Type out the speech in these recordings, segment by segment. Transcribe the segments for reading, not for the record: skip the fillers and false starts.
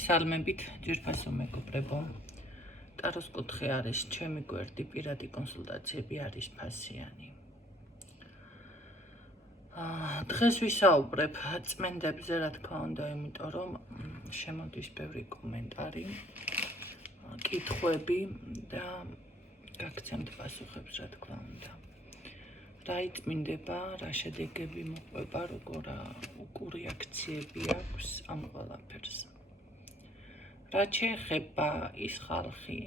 სალმებით ძვირფასო მეგობრებო, ტაროს კუთხე არის ჩემი გვერდი, პირადი კონსულტაციები არის ფასიანი. დღეს ვისაუბრებ წმენდებზე, რა თქმა უნდა, იმიტომ რომ შემოდის ბევრი კომენტარი, კითხვები და გაგცემთ პასუხებს, რა თქმა უნდა. რა იწმინდება, რა შედეგები მოყვება, როგორ რეაქციები აქვს ამ ყველაფერს. რაც შეეხება ის ხალხი,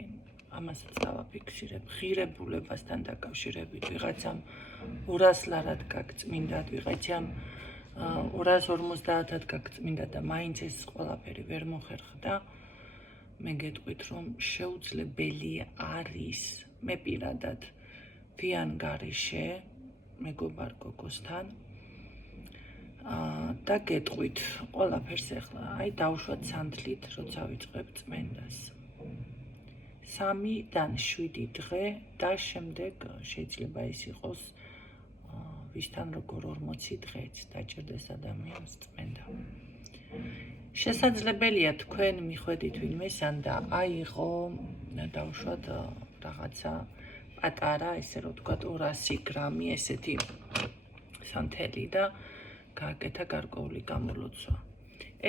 ამასაც დავაფიქსირებ, ღირებულებასთან დაკავშირებით, ვიღაცამ 200 ლარად გაგწმინდათ, ვიღაცამ 250-ად გაგწმინდა და მაინც ეს ყველაფერი ვერ მოხერხდა, მე გეტყვით, რომ შეუძლებელი არის, მე პირადად ვიან გარეშე, მეგობარ გოგოსთან და გეტყვით ყველაფერს ახლა, დავუშვათ სანთლით, როცა ვიწყებ წმენდას. 3-დან 7 დღე და შემდეგ შეიძლება ის იყოს ვისთან როგორ 40 დღეც დაჭირდეს ადამიანს წმენდა. შესაძლებელია თქვენ მიხვედით ვინმესან და აიღო დავუშვათ რაღაცა პატარა, ესე რომ ვთქვათ 200 გრამი ესეთი სანთელი და გააკეთა გარკვეული გამოლოცვა.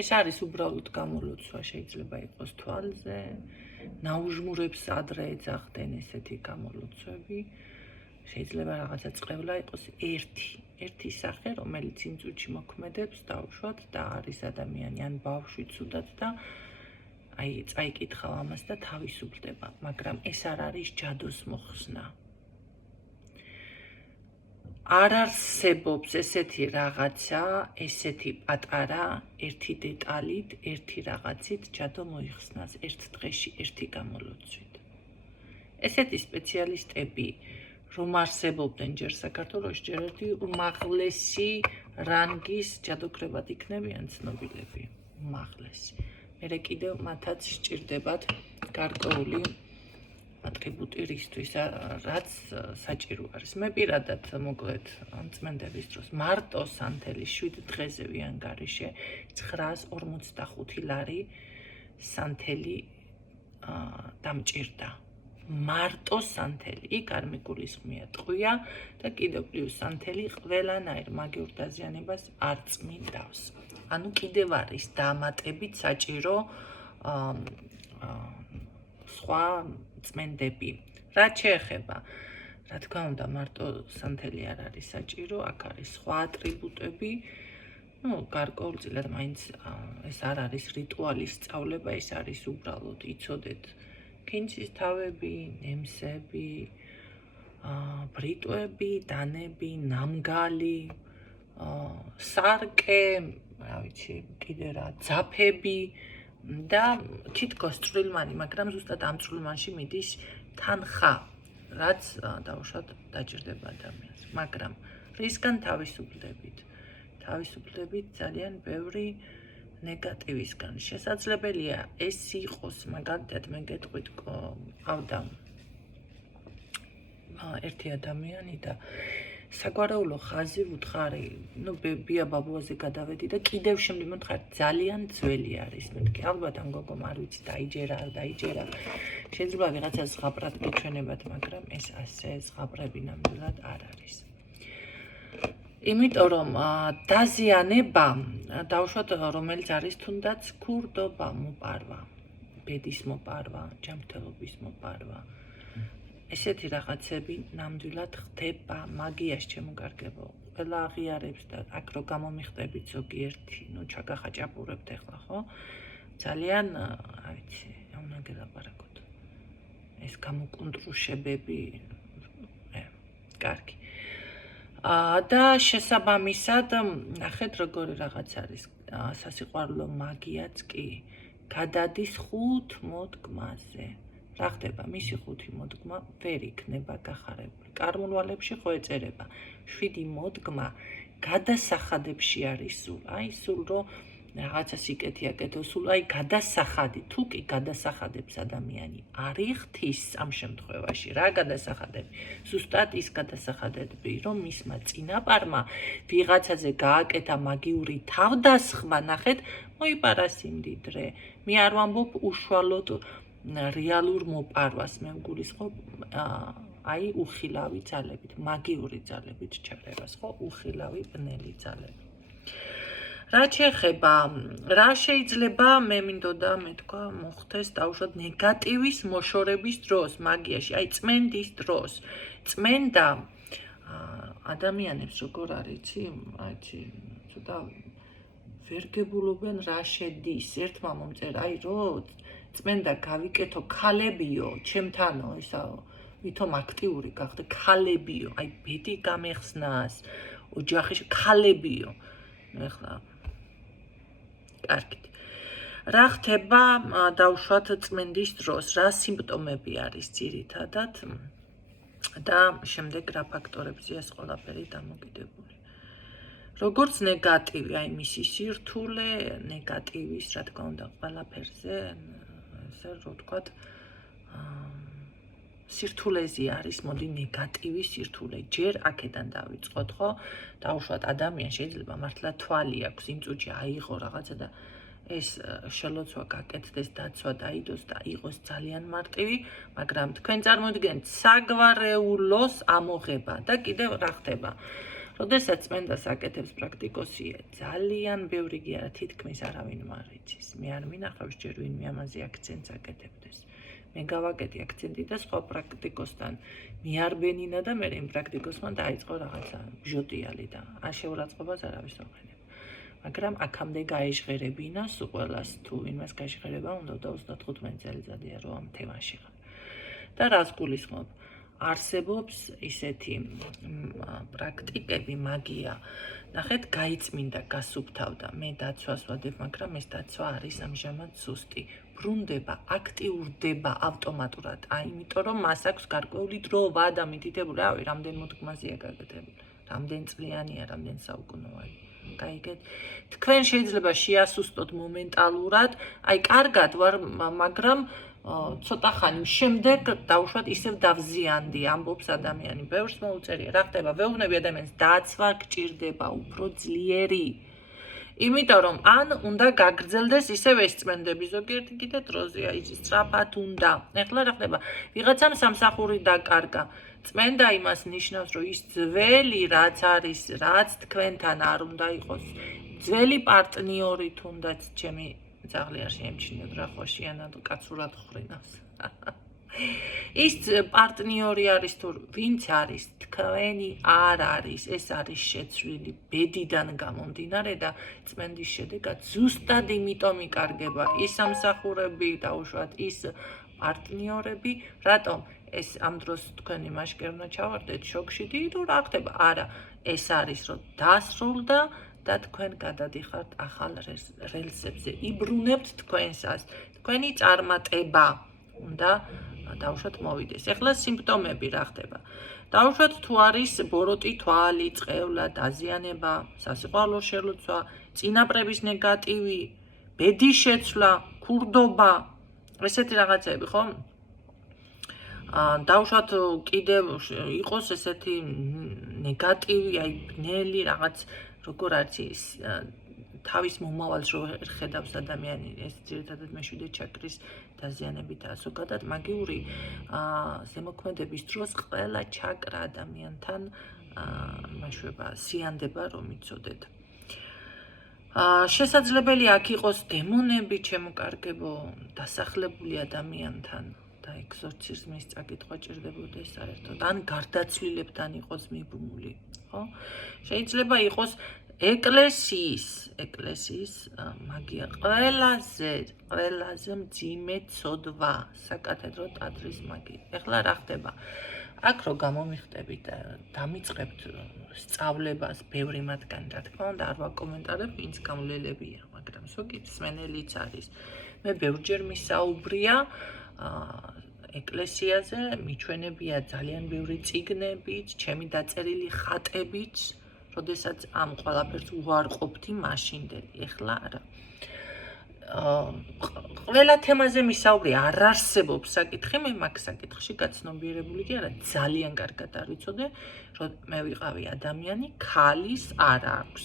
ეს არის უბრალოდ გამოლოცვა, შეიძლება იყოს თვალზე, ნაუჟმურებს ადრე ეძახდნენ ესეთი გამოლოცვები, შეიძლება რაღაცა წყევლა იყოს ერთი სახე, რომელიც იმ წუთში მოქმედებს, დავუშვათ და არის ადამიანი ან ბავშვი ცუდად და წაიკითხავ ამას და თავისუფლდება, მაგრამ ეს არ არის ჯადოს მოხსნა. არ არსებობს ესეთი რაღაცა, ესეთი პატარა, ერთი დეტალით, ერთი რაღაცით ჯადო მოიხსნას ერთ დღეში, ერთი გამოლოცვით. ესეთი სპეციალისტები, რომ არსებობდნენ ჯერ საქართველოში, ჯერ ერთი უმაღლესი რანგის ჯადოქრებად იქნებიან ცნობილები, უმაღლესი. მერე კიდევ მათაც სჭირდებათ გარკვეული ატრიბუტი რისთვის, რაც საჭირო არის. მე პირადად მოკლედ წმენდების დროს მარტო სანთელი 7 დღეზე ვიან გარეშე 945 ლარი სანთელი დამჭირდა. მარტო სანთელი, იქ არ მიგულისხმია ტყვია და კიდევ პლუს სანთელი ყველანაირ მაგიურ დაზიანებას არ წმინდავს. ანუ კიდევ არის დამატებით საჭირო სხვა წმენდები. რაც შეეხება, რა თქმა უნდა, მარტო სანთელი არ არის საჭირო, აქ არის სხვა ატრიბუტები, გარკვეულწილად მაინც ეს არ არის რიტუალის სწავლება, ეს არის უბრალოდ იცოდეთ ქინცის თავები, ნემსები, ბრიტვები, დანები, ნამგალი, სარკე, რა ვიცი, კიდე რა, ძაფები და თითქოს წვრილმანი, მაგრამ ზუსტად ამ წვრილმანში მიდის თანხა, რაც დავუშვათ დაჭირდება ადამიანს. მაგრამ რისგან თავისუფლდებით ძალიან ბევრი ნეგატივისგან. შესაძლებელია ეს იყოს, მაგალითად მე გეტყვით, ყავდა ერთი ადამიანი და საგვარეულო ხაზი ვუთხარი, ბია ბაბუაზე გადავედი და კიდევ შემდგომ ვუთხარი, ძალიან ძველი არის. მეთქი, ალბათ ამ გოგომ არ ვიცი, დაიჯერა, არ დაიჯერა. შეიძლება ვიღაცა ზღაპრად გეჩვენებათ, მაგრამ ეს ასე ზღაპრები ნამდვილად არ არის. იმიტომ რომ დაზიანება, დავუშვათ, რომელიც არის თუნდაც ქურდობა, მოპარვა, ბედის მოპარვა, ჯანმრთელობის მოპარვა. ესეთი რაღაცები ნამდვილად ხდება მაგიაში, ჩემო კარგებო. ყველა აღიარებს და აქ რო გამომიხდებით ზოგიერთი, ჩაგახაჭაპურებთ ახლა, ხო? ძალიან, რა ვიცი, უნდა გელაპარაკოთ. ეს გამოკუნტრუშებები, კარგი. და შესაბამისად, ნახეთ როგორი რაღაც არის სასიყვარულო მაგიაც კი გადადის 5 მოდგმაზე. რა ხდება, მისი 5 მოდგმა ვერ იქნება გახარებული. კარმუნვალებში ხო ეწერება 7 მოდგმა გადასახადებში არის სულ. სულ რომ რაღაცა სიკეთი აკეთო, სულ აი გადასახადი, თუ კი გადასახადებს ადამიანი არ იხთის ამ შემთხვევაში, რა გადასახადები? ზუსტად ის გადასახადები, რომ მისმა წინაპარმა ვიღაცაზე გააკეთა მაგიური თავდასხმა, ნახეთ, მოიპარა სიმდიდრე. მე არ ვამბობ უშუალოდ რეალურ მოპარვას, მე ვგულისხმობ აი უხილავი ძალებით, მაგიური ძალებით ჩერებას, ხო, უხილავი ბნელი ძალებით. რაც შეეხება, რა შეიძლება მე მინდოდა მეთქვა მოხდეს დაუშვათ ნეგატივის მოშორების დროს მაგიაში, აი წმენდის დროს. წმენდა ადამიანებს როგორ არის, იცი, ცოტა ვერ გებულობენ რა შედის. ერთმა მომწერა, აი რო წმენდა გავიკეთო ქალებიო, ჩემთანო ესაო, ვითომ აქტიური გახდა ქალებიო, აი ბედი გამეხსნას, ოჯახში ქალებიო. ეხლა კარგით. რა ხდება დაუშვათ წმენდის დროს, რა სიმპტომები არის ძირითადად და შემდეგ რა ფაქტორებზეა ეს ყველაფერი დამოკიდებული. როგორც ნეგატივი, აი მისი სირთულე, ნეგატივის, რა თქმა უნდა, ყველაფერზე, ესე რო ვთქვათ, სირთულეზე არის, მოდი ნეგატივის სირთულე. ჯერ აქედან დავიწყოთ, ხო? დაუშვათ ადამიანს შეიძლება მართლა თვალი აქვს, იმ წუთში აიღო რაღაცა და ეს შელოცვა გაკეთდეს, დაცვა დაიდოს და იყოს ძალიან მარტივი, მაგრამ თქვენ წარმოიდგინეთ საგვარეულოს ამოღება და კიდევ რა ხდება? როდესაც წმენდას აკეთებს პრაქტიკოსი, ძალიან ბევრი კი არა, თითქმის არავინ არ იცის. მე არ მინახავს ჯერ ვინმე ამაზე აქცენტს აკეთებდეს. მე გავაკეთე აქცენტი და სხვა პრაქტიკოსთან მიარბენინა და მე იმ პრაქტიკოსმა დაიწყო რაღაცა ბჟოტიალი და არ შეურაცხყოფას არავის არ ვხედავ. მაგრამ აქამდე გაეჟღერებინა სულ ყველას თუ ვინმეს გაეჟღერება უნდა და 35 წელიწადია რომ ამ თემაში ხარ. და რას გულისხმობ? არსებობს ისეთი პრაქტიკები, მაგია. ნახეთ, გაიწმინდა, გასუფთავდა. მე დაცვას ვადებ, მაგრამ ეს დაცვა არის ამჟამად სუსტი. ბრუნდება, აქტიურდება ავტომატურად. აი, იმიტომ რომ მას აქვს გარკვეული დრო, ვადა, მითითებული, რავი, რამდენ მოდგმაზეა გაკეთებული. რამდენ წლიანია, რამდენ საუკუნოვანი. გაიგეთ? თქვენ შეიძლება შეასუსტოთ მომენტალურად, აი, კარგად ვარ, მაგრამ ცოტა ხანი შემდეგ დაუშვათ ისევ დავზიანდი, ამბობს ადამიანი. ბევრს მოუწერია, რა ხდება? ვეუბნები ადამიანს, დაცვა გჭირდება, უფრო ძლიერი. იმიტომ რომ ან უნდა გაგრძელდეს ისევ ეს წმენდები, ზოგიერთი კიდე დროზეა, იცის, სწრაფად უნდა. ეხლა რა ხდება? ვიღაცამ სამსახური დაკარგა. წმენდა იმას ნიშნავს, რომ ის ძველი რაც არის, რაც თქვენთან არ უნდა იყოს, ძველი პარტნიორი თუნდაც ჩემი ძაღლი არ შეემჩნიოთ რა ხოშიანად კაცურად ხრინავს. ის პარტნიორი არის თუ ვინც არის, თქვენი არ არის, ეს არის შეცვლილი ბედიდან გამომდინარე და წმენდის შედეგად ზუსტად იმიტომ იკარგება ის სამსახურები, დაუშვათ ის პარტნიორები, რატომ ეს ამ დროს თქვენ იმაში უნდა ჩავარდეთ შოქში, თუ რა ხდება? არა, ეს არის რომ დასრულდა და თქვენ გადადიხართ ახალ რელსებზე. იბრუნებთ თქვენსას, თქვენი წარმატება უნდა დაუშვათ მოვიდეს. ეხლა სიმპტომები რა ხდება? დაუშვათ თუ არის ბოროტი თვალი, წყევლა, დაზიანება, სასიყვარულო შელოცვა, წინაპრების ნეგატივი, ბედის შეცვლა, ქურდობა, ესეთი რაღაცები, ხო? დაუშვათ კიდევ იყოს ესეთი ნეგატივი, აი ბნელი რაღაც როგორ არის ის თავის მომავალს რო ხედავს ადამიანი, ეს ძირითადად მეშვიდე ჩაკრის დაზიანებითაა. ზოგადად მაგიური ზემოქმედების დროს ყველა ჩაკრა ადამიანთან იმაშვება, სიანდება რომ იცოდეთ. შესაძლებელი აქ იყოს დემონები, ჩემოკარგებო, დასახლებული ადამიანთან და ეგზორციზმის წაკითხვა ჭირდებოდეს საერთოდ, ან გარდაცვლილებთან იყოს მიბმული, ხო? შეიძლება იყოს ეკლესიის მაგია ყველაზე მძიმე ცოდვა, საკათედრო ტაძრის მაგია. ეხლა რა ხდება? აქ რო გამომიხდებით და დამიწყებთ სწავლებას, ბევრი მათგანი, რა თქმა უნდა, არ ვაკომენტარებ, ვინც გამლელებია, მაგრამ ზოგი მსმენელიც არის. მე ბევრჯერ მისაუბრია ეკლესიაზე, მიჩვენებია ძალიან ბევრი წიგნებიც, ჩემი დაწერილი ხატებიც, როდესაც ამ ყველაფერს უარყოფთი მაშინდელი, ეხლა არა. ყველა თემაზე მისაუბრე, არ არსებობს საკითხი, მე მაგ საკითხში გაცნობიერებული კი არა, ძალიან კარგად არ ვიცოდე, რომ მე ვიყავი ადამიანი, ქალის არ აქვს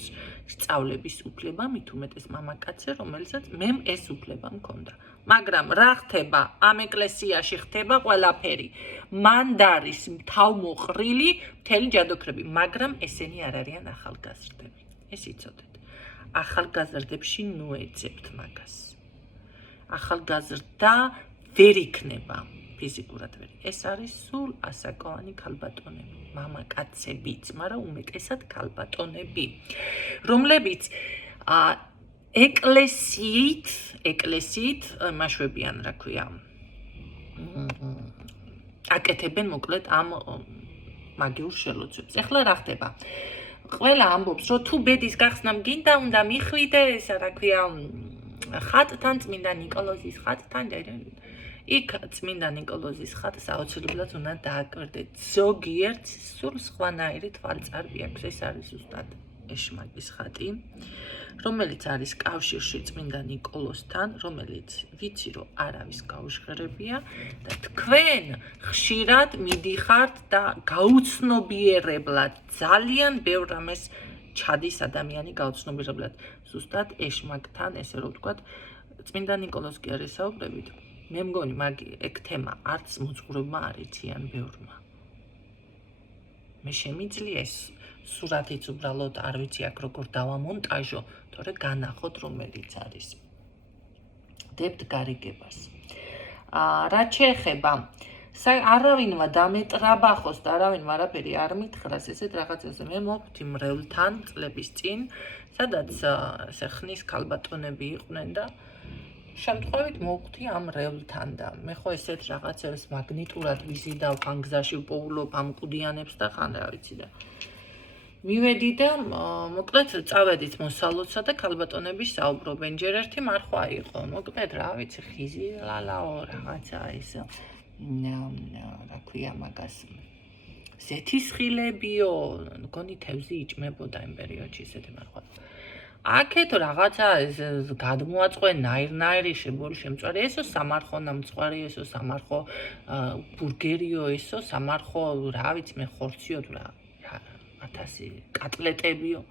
სწავლების უფლება, მით უმეტეს მამაკაცზე, რომელსაც მემ ეს უფლება მქონდა. მაგრამ რა ხდება ამ ეკლესიაში ხდება ყველაფერი. მანდარის თავმოყრილი მთელი ჯადოქრები, მაგრამ ესენი არ არიან ახალგაზრდები. ეს იცოდეთ. ახალგაზრდებში ნუ ეძებთ მაგას. ახალგაზრდა ვერ იქნება ფიზიკურად ვერ. ეს არის სულ ასაკოვანი ქალბატონები, მამაკაცებიც, მაგრამ უმეტესად ქალბატონები, რომლებიც ეკლესიით მაშვებიან, რა ქვია, აკეთებენ მოკლედ ამ მაგიურ შელოცვებს. ეხლა რა ხდება? ყველა ამბობს, რომ თუ ბედის გახსნა მგინდა, უნდა მიხვიდე, ესა რა ქვია, ხატთან, წმინდა ნიკოლოზის ხატთან, იქ წმინდა ნიკოლოზის ხატს აუცილებლად უნდა დააკვირდეთ. ზოგიერთ სულ სხვანაირი თვალწარბი აქვს. ეს არის ზუსტად ეშმაკის ხატი, რომელიც არის კავშირში წმინდა ნიკოლოსთან, რომელიც ვიცი, რომ არავის გაუჟღერებია და თქვენ ხშირად მიდიხართ და გაუცნობიერებლად ძალიან ბევრ რამეს ჩადის ადამიანი გაუცნობიერებლად. ზუსტად ეშმაკთან, ესე რომ ვთქვათ, წმინდა ნიკოლოს კი არ ესაუბრებით. მე მგონი მაგ ეგ თემა არც მოძღვრებმა არ იციან ბევრმა. მე შემიძლია ეს სურათიც უბრალოდ არ ვიცი აქ როგორ დავამონტაჟო, თორე განახოთ რომელიც არის. დებთ გარიგებას. რაც შეეხება არავინმა დამეტრაბახოს და არავინმა არაფერი არ მითხრას ესეთ რაღაცაზე, მე მოვხვდი მრევლთან წლების წინ, სადაც ხნის ქალბატონები იყვნენ და შემთხვევით მოვხვდი ამ მრევლთან და მე ხო ესეთ რაღაცებს მაგნიტურად ვიზიდავ, ხან გზაში ვპოულობ ამ კუდიანებს და ხან რა ვიცი და მივედი და მოკლედ წავედით მოსალოცსა და ქალბატონები საუბრობენ. ჯერ ერთი მარხვა იყო, მოკლედ რა ვიცი, ხიზი ლალაო რაღაცა ეს რა ქვია მაგას ზეთისხილებიო, მგონი თევზი იჭმებოდა იმ პერიოდში ესეთი მარხვა. აქეთ რაღაცა გადმოაწყვე ნაირ-ნაირი შემორი შემწვარი, ესო სამარხო ნამწვარი, ესო სამარხო ბურგერიო, ესო სამარხო რა ვიცი მე ხორციო თუ რა 1000 კატლეტებიო.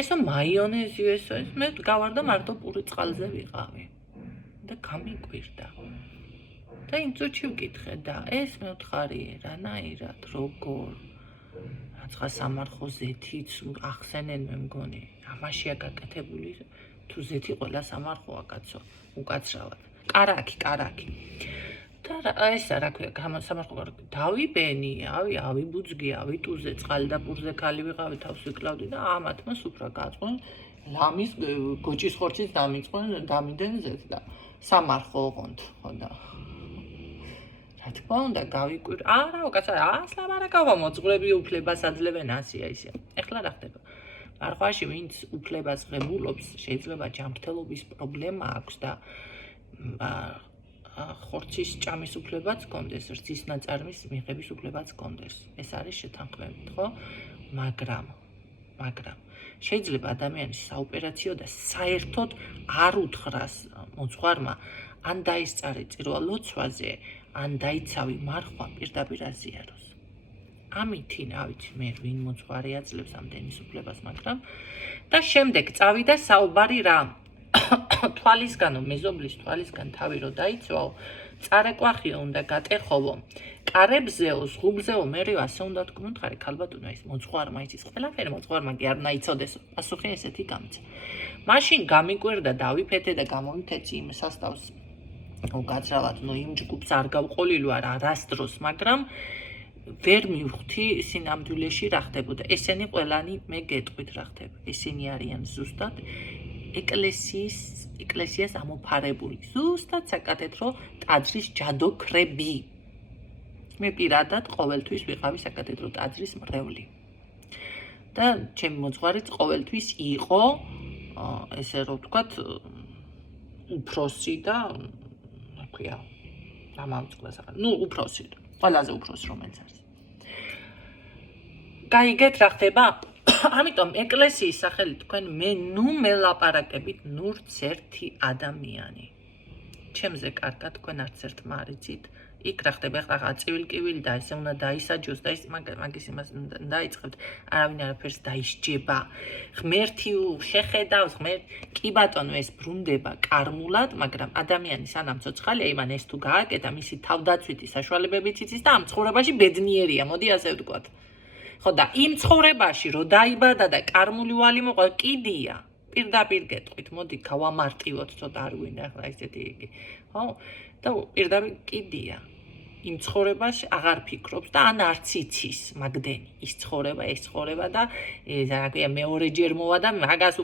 ესო მაიონეზიო, ესო მე გავარდა მარტო პური წყალზე ვიყავი და გამიკვირდა. და იმ წუთში ვკითხე და ეს მე ვთხარი რანაირად როგორ რაცხა სამარხო ზეთიც ახსენენ მე მგონი ამაშია გაკეთებული თუ ზეთი ყველა სამარხოა კაცო უკაცრავად კარაკი და ესა რა ქვია სამარხო დავიბენი ავიბუძგი ავიტუზე წყალი და პურზე ქალი ვიყავი თავს ვიკლავდი და ამათმა სუფრა გააწყვენ ლამის გოჭის ხორცის დამიწყენ დამიდენ ზეთ და სამარხო ოღონდ ხონდა რა თქმა უნდა გავიკვირ არა უკაცა ასლაბარაკავა მოძღვრები უფლებას აძლევენ ასია ისე ეხლა რა ხდება მარხვაში ვინც უფლებას ღებულობს შეიძლება ჯანმრთელობის პრობლემა აქვს და ხორცის ჭამის უფლებაც გქონდეს რძის ნაწარმის მიღების უფლებაც გქონდეს ეს არის შეთანხმებით ხო მაგრამ შეიძლება ადამიანის საოპერაციო და საერთოდ არ უთხრას მოძღვარმა ან დაისწარე წირვა ლოცვაზე ან დაიცავი მარხვა პირდაპირ აზიაროს. ამითი რა ვიცი მე ვინ მოძღვარი აძლევს ამდენის უფლებას მაგრამ და შემდეგ წავიდა საუბარი რა თვალისგანო მეზობლის თვალისგან თავი რო დაიცვაო წარეკვახიო უნდა გატეხოვო კარებზეო ზღუბზეო მერე ასე უნდა თქვენ ხარი ქალბატონო ეს მოძღვარმა იცის ყველაფერი მოძღვარმა კი არ უნდა იცოდეს პასუხი ესეთი გამცა მაშინ გამიკვირდა დავიფეთე და გამოვითეცი იმ სასტავს გაცრავად ნუ იმ ჯგუფს არ გავყოლილო არა რასდროს მაგრამ ვერ მივხვდი სინამდვილეში რა ხდებოდა ესენი ყველანი მე გეტყვით რა ხდება ესენი არიან ზუსტად ეკლესიას ამოფარებული ზუსტად საკათედრო ტაძრის ჯადოქრები მე პირადად ყოველთვის ვიყავი საკათედრო ტაძრის მრევლი და ჩემი მოძღვარიც ყოველთვის იყო ესე რომ ვთქვათ უფროსი და რა ქვია ამავწყდა საკათედრო ნუ უფროსი ყველაზე უფროსი რომელიც არის გაიგეთ რა ხდება ამიტომ ეკლესიის სახელით თქვენ მე ნუ მელაპარაკებით ნურც ერთი ადამიანი. ჩემზე კარგად თქვენ არც ერთმა არ იცით. იქ რა ხდება ახლა წივილ-კივილი და ესე უნდა დაისაჯოს და ის მაგის იმას დაიწყებთ. არავინ არაფერს დაისჯება. ღმერთი შეხედავს, კი ბატონო ეს ბრუნდება კარმულად, მაგრამ ადამიანი სანამ ცოცხალია, იმან ეს თუ გააკეთა, მისი თავდაცვითი საშუალებებიც იცის და ამ ცხოვრებაში ბედნიერია, მოდი ასე ვთქვათ. ხო და იმ ცხოვრებაში რო დაიბადა და კარმული ვალი მოყვა, კიდია. პირდაპირ გეტყვით, მოდი გავამარტივოთ ცოტა არ გვინდა ახლა ესეთი იგი. ხო? და პირდაპირ კიდია. იმ ცხოვრებაში აღარ ფიქრობს და ან არც იცის მაგდენი. ის ცხოვრება, ეს ცხოვრება და რა ქვია მეორეჯერ მოვა და მაგას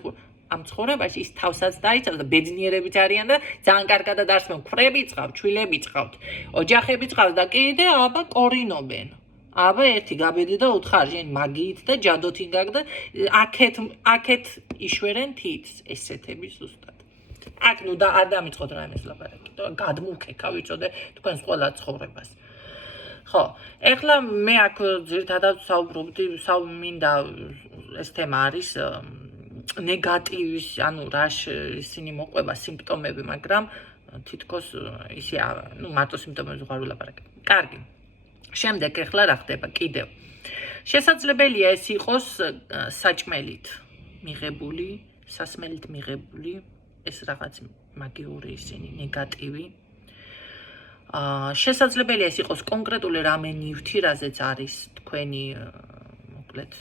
ამ ცხოვრებაში ის თავსაც დაიცავს და ბედნიერებიც არიან და ძალიან კარგადად არსებობენ. ქვრები წყავთ, ჩვილები წყავთ, ოჯახები წყავთ და კიდე აბა კორინობენ. აბა ერთი გაბედი და უთხარი მაგიით და ჯადოთ იგაკ და აქეთ იშვერენ თითს ესეთები ზუსტად. აქ ნუ და არ დამიწყოთ რაიმეს ლაპარაკი. გადმოვქეკა ვიცოდე თქვენს ყველა ცხოვრებას. ხო, ეხლა მე აქ ძირითადად საუბრობდი, მინდა ეს თემა არის ნეგატივის, ანუ რა ისინი მოყვება სიმპტომები, მაგრამ თითქოს ისე ნუ მარტო სიმპტომებზე ვარ ვილაპარაკებ. კარგი. შემდეგ ეხლა რა ხდება კიდევ. შესაძლებელია ეს იყოს საჭმელით მიღებული, სასმელით მიღებული, ეს რაღაც მაგიური ისინი ნეგატივი. შესაძლებელია ეს იყოს კონკრეტული რამე ნივთი, რაზეც არის თქვენი მოკლედ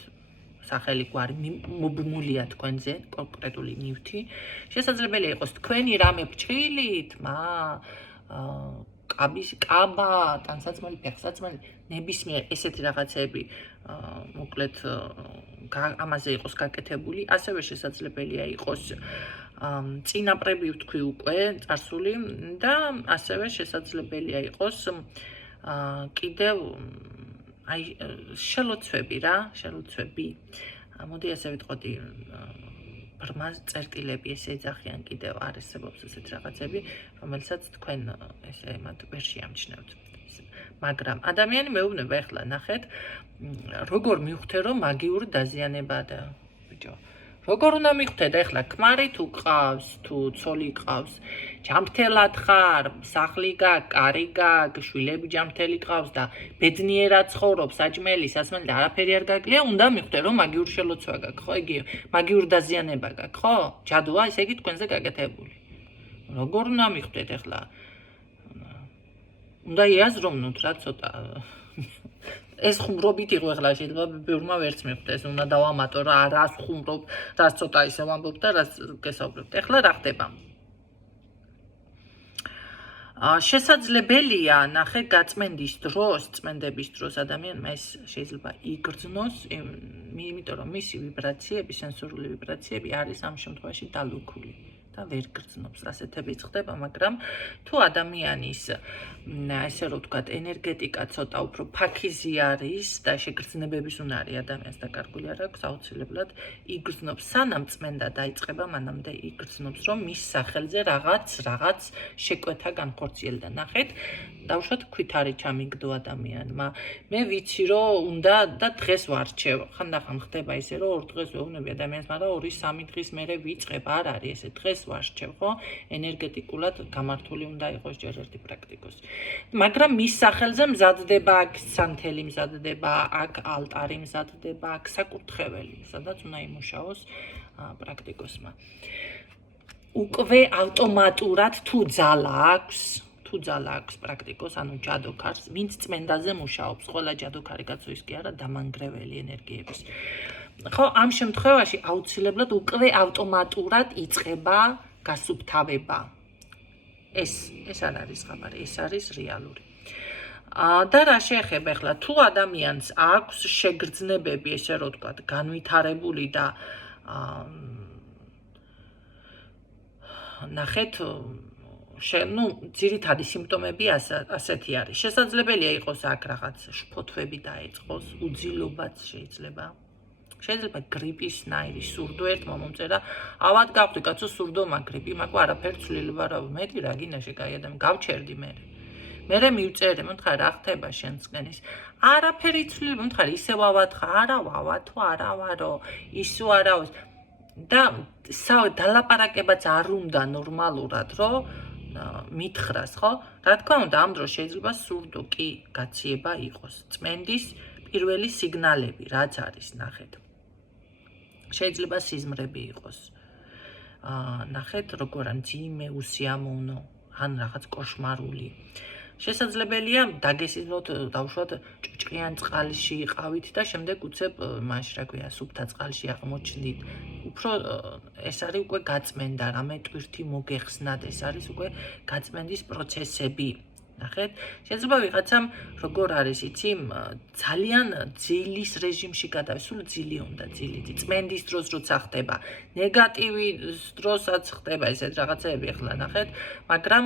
სახელი გვარი მობმულია თქვენზე კონკრეტული ნივთი. შესაძლებელია იყოს თქვენი რამე ფრჩხილი, თმა, კაბა, ტანსაცმელი, ფეხსაცმელი, ნებისმიერ ესეთი რაღაცები მოკლედ ამაზე იყოს გაკეთებული, ასევე შესაძლებელია იყოს წინაპრები ვთქვი უკვე წარსული და ასევე შესაძლებელია იყოს კიდევ აი შელოცვები რა, შელოცვები. მოდი ასე ვიტყოდი ბრმა წერტილები ესე ეძახიან კიდევ არსებობს ესეთ რაღაცები, რომელსაც თქვენ ესე მათ ვერ შეამჩნევთ. მაგრამ ადამიანი მეუბნება ეხლა ნახეთ, როგორ მივხვდე რომ მაგიური დაზიანებაა და ბიჭო, როგორ უნდა მივხვდე და ეხლა ქმარი თუ ყავს, თუ ცოლი ყავს, ჯამრთელად ხარ, სახლი გაქვს, კარი გაქვს, შვილები ჯამრთელი ყავს და ბედნიერად ცხოვრობს, საჭმელი, სასმელი და არაფერი არ გაკლია, უნდა მივხვდე რომ მაგიურ შელოცვა გაქვს, ხო იგი, მაგიურ დაზიანება გაქვს, ხო? ჯადოა, ესე იგი თქვენზე გაკეთებული. როგორ უნდა მივხვდეთ ეხლა? უნდა იაზროვნოთ რა ცოტა. ეს ხუმრობით იყო ეხლა შეიძლება ბევრმა ვერც მივხვდეს, უნდა დავამატო რა, რას ხუმრობ, რას ცოტა ისე ვამბობ და რას გესაუბრებთ. ეხლა რა ხდება? შესაძლებელია ნახე გაწმენდის დროს, წმენდების დროს ადამიანმა ეს შეიძლება იგრძნოს, იმიტომ რომ მისი ვიბრაციები, სენსორული ვიბრაციები არის ამ შემთხვევაში დალუქული. და ვერ გრძნობს, ასეთებიც ხდება, მაგრამ თუ ადამიანის ესე რომ ვთქვათ, ენერგეტიკა ცოტა უფრო ფაქიზი არის და შეგრძნებების უნარი ადამიანს დაკარგული არ აქვს, აუცილებლად იგრძნობს. სანამ წმენდა დაიწყება, მანამდე იგრძნობს, რომ მის სახელზე რაღაც შეკვეთა განხორციელდა. ნახეთ, დავუშვათ ქვითარი ჩამიგდო ადამიანმა. მე ვიცი რომ უნდა და დღეს ვარჩევ. ხანდახან ხდება ისე რომ 2 დღეს ვეუბნები ადამიანს, მაგრამ 2-3 დღის მერე ვიწყებ, არ არის ესე დღეს ვარჩევ, ხო? ენერგეტიკულად გამართული უნდა იყოს ჯერ ერთი პრაქტიკოსი. მაგრამ მის სახელზე მზადდება აქ სანთელი მზადდება, აქ ალტარი მზადდება, აქ საკურთხეველი, სადაც უნდა იმუშაოს პრაქტიკოსმა. უკვე ავტომატურად თუ ძალა აქვს პრაქტიკოს, ანუ ჯადოქარს, ვინც წმენდაზე მუშაობს, ყველა ჯადოქარი კაცოის კი არა დამანგრეველი ენერგიების. ხო, ამ შემთხვევაში აუცილებლად უკვე ავტომატურად იწყება გასუფთავება. ეს არ არის ხაბარი, ეს არის რეალური. და რა შეეხება ახლა, თუ ადამიანს აქვს შეგრძნებები, ესე რომ ვთქვათ, განვითარებული და ნახეთ, ძირითადი სიმპტომები ასეთი არის. შესაძლებელია იყოს აქ რაღაც შფოთვები დაეწყოს, უძილობაც შეიძლება. შეიძლება გრიპისნაირი სურდო ერთ მომწერა, ავად გავხდი კაცო სურდო მაგრიპი, მაგ არაფერ ცვლილება რა მეტი რა გინდა შეგაი ადამიანი გავჩერდი მე. მერე მივწერე, მომთხარ რა ხდება შენსკენ ის. არაფერი იცვლება, მომთხარ ისევ ავათხა, არა ვავათო, არა ვარო, ისო არავის. და დალაპარაკებაც არ უნდა ნორმალურად, რომ მითხრას, ხო? რა თქმა უნდა, ამ დროს შეიძლება სურდო კი გაციება იყოს. წმენდის პირველი სიგნალები, რაც არის, ნახეთ. შეიძლება სიზმრები იყოს. ნახეთ, როგორ ან ძიმე, უსიამოვნო, ან რაღაც კოშმარული. შესაძლებელია დაგესინოთ დავუშვათ ჭუჭყიან წყალში იყავით და შემდეგ უცებ მაშ რა ქვია სუფთა წყალში აღმოჩნდით. უფრო ეს არის უკვე გაწმენდა, რამე ტვირთი მოგეხსნათ, ეს არის უკვე გაწმენდის პროცესები. ნახეთ, შეიძლება ვიღაცამ როგორ არის, იცი, ძალიან ძილის რეჟიმში გადავიდა, სულ ძილი უნდა, ძილი. წმენდის დროს როცა ხდება, ნეგატივის დროსაც ხდება ესეთ რაღაცები, ახლა ნახეთ, მაგრამ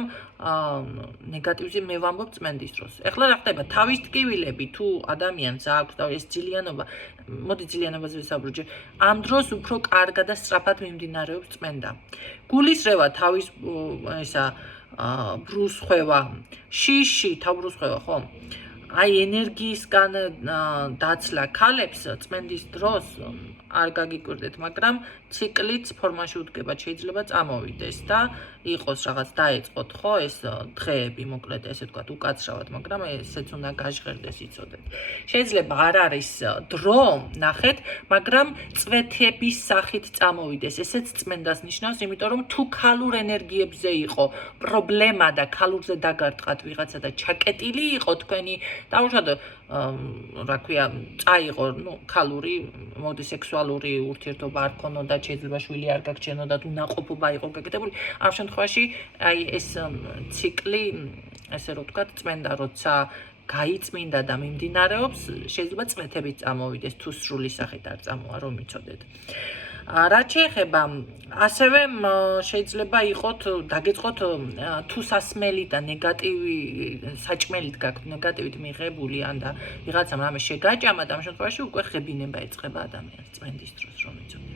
ნეგატივზე მე ვამბობ წმენდის დროს. ახლა რა ხდება, თავის ტკივილები თუ ადამიანს აქვს და ეს ძილიანობა, მოდი ძილიანობაზე ვისაუბროთ. ამ დროს უფრო კარგად და სწრაფად მიმდინარეობს წმენდა. გულისრევა თავის ესა ბრუსხვევა, შიში, თავბრუსხვევა, ხო? აი ენერგიისგან დაცლა ქალებს წმენდის დროს არ გაგიკვირდეთ, მაგრამ ციკლიც ფორმაში უდგება, შეიძლება წამოვიდეს და იყოს რაღაც დაეწყოთ, ხო, ეს დღეები, მოკლედ ესე ვთქვათ, უკაცრავად, მაგრამ ესეც უნდა გაჟღერდეს, იცოდეთ. შეიძლება არ არის დრო, ნახეთ, მაგრამ წვეთების სახით წამოვიდეს. ესეც წმენდას ნიშნავს, იმიტომ რომ თუ ქალურ ენერგიებზე იყო პრობლემა და ქალურზე დაგარტყათ ვიღაცა და ჩაკეტილი იყო თქვენი, დაუშვათ რა ქვია, წაიღო, ქალური, მოდი სექსუალური ურთიერთობა არ ქონოდა, შეიძლება შვილი არ გაგჩენოდა, თუ ნაყოფობა იყო გაკეთებული. ამ შემთხვევაში აი ეს ციკლი, ესე რომ ვთქვათ, წმენდა როცა გაიწმინდა და მიმდინარეობს, შეიძლება წვეთებით წამოვიდეს, თუ სრული სახით არ წამოვა, რომ იცოდეთ. რაც შეეხება, ასევე შეიძლება იყოთ, დაგეწყოთ თუ სასმელი და ნეგატივი საჭმელით გაქვთ, ნეგატივით მიღებული ან და ვიღაცამ რამე შეგაჭამა და ამ შემთხვევაში უკვე ხებინება ეწყება ადამიანს წმენდის დროს, რომ იცოდეთ.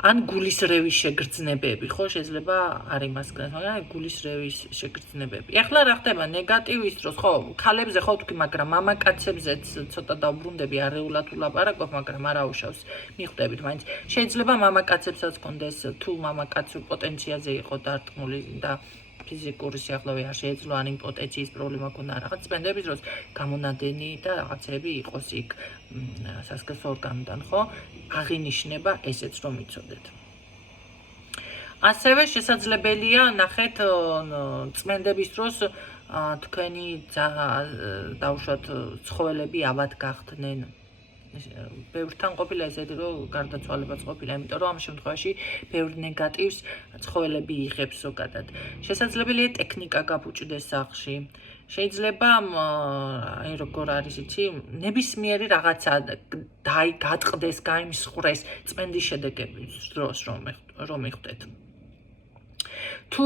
ან გულისრევის შეგრძნებები, ხო, შეიძლება არ იმას გქონდეს, მაგრამ გულისრევის შეგრძნებები. ეხლა რა ხდება ნეგატივის დროს, ხო, ქალებზე ხო თქვი, მაგრამ მამაკაცებზეც ცოტა დავბრუნდები, არეულად ვლაპარაკობ, მაგრამ არ აუშავს, მიხვდებით, მაინც შეიძლება მამაკაცებსაც კონდეს, თუ მამაკაცი პოტენციაზე იყო დარტყმული და ფიზიკური სიახლოვე არ შეეძლო, ან იმპოტენციის პრობლემა ქონდა რაღაც წმენდების დროს გამონადენი და რაღაცები იყოს იქ სასქესო ორგანოდან, ხო? აღინიშნება ესეც რომ იცოდეთ. ასევე შესაძლებელია ნახეთ წმენდების დროს თქვენი დაუშვათ ცხოველები ავად გახდნენ. ბევრთან ყოფილა ესეთი რომ გარდაცვალებაც ყოფილა, იმიტომ რომ ამ შემთხვევაში ბევრ ნეგატივს ცხოველები იღებს ზოგადად. შესაძლებელია ტექნიკა გაფუჭდეს სახლში. შეიძლება აი როგორ არის იცი, ნებისმიერი რაღაცა გატყდეს, გაიმსხვრეს წმენდის შედეგების დროს რომ მიხვდეთ. თუ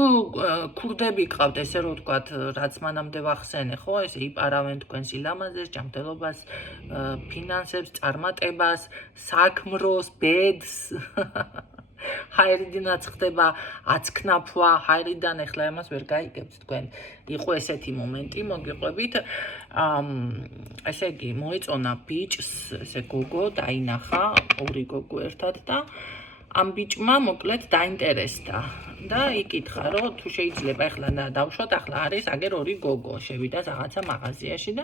ქურდები გყავთ, ესე რომ ვთქვათ, რაც მანამდე ვახსენე, ხო, ესე იპარავენ თქვენს ილამაზეს, ჯანმრთელობას, ფინანსებს, წარმატებას, საქმროს, ბედს. ჰაერიდანაც ხდება აცქნაფვა, ჰაერიდან ეხლა იმას ვერ გაიგებთ თქვენ. იყო ესეთი მომენტი, მოგიყვებით, ესე იგი, მოეწონა ბიჭს, ესე გოგო, დაინახა, ორი გოგო ერთად და ამ ბიჭმა მოკლედ დაინტერესდა და იკითხა, რომ თუ შეიძლება ეხლა დავუშვათ, ახლა არის აგერ ორი გოგო, შევიდა რაღაცა მაღაზიაში და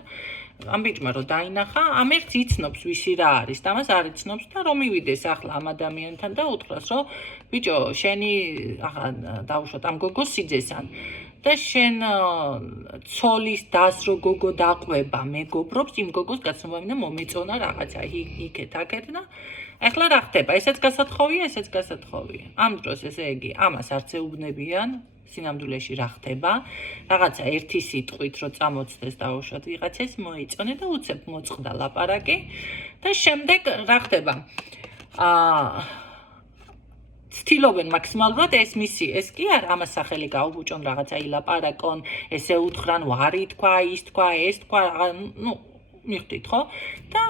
ამ ბიჭმა რომ დაინახა, ამ ერთს იცნობს ვისი რა არის და მას არ იცნობს და რომ მივიდეს ახლა ამ ადამიანთან და უთხრას, რომ ბიჭო, შენი ახლა დავუშვათ ამ გოგოს სიძესან და შენ ცოლის დას რო გოგო დაყვება, მეგობრობს იმ გოგოს გაცნობამი და მომეწონა რაღაცა იქეთ აქეთ და ახლა რა ხდება? ესეც გასათხოვია, ესეც გასათხოვია. ამ დროს ესე იგი, ამას არც ეუბნებიან, სინამდვილეში რა ხდება? რაღაცა ერთი სიტყვით რო წამოწდეს დაუშვათ ვიღაცას მოიწონე და უცებ მოწყდა ლაპარაკი და შემდეგ რა ხდება? ცდილობენ მაქსიმალურად ეს მისი, ეს კი არა, ამას სახელი გაუბუჭონ, რაღაცა ილაპარაკონ, ესე უთხრან, ვარი თქვა, ის თქვა, ეს თქვა, ნუ მიხვდით, ხო? და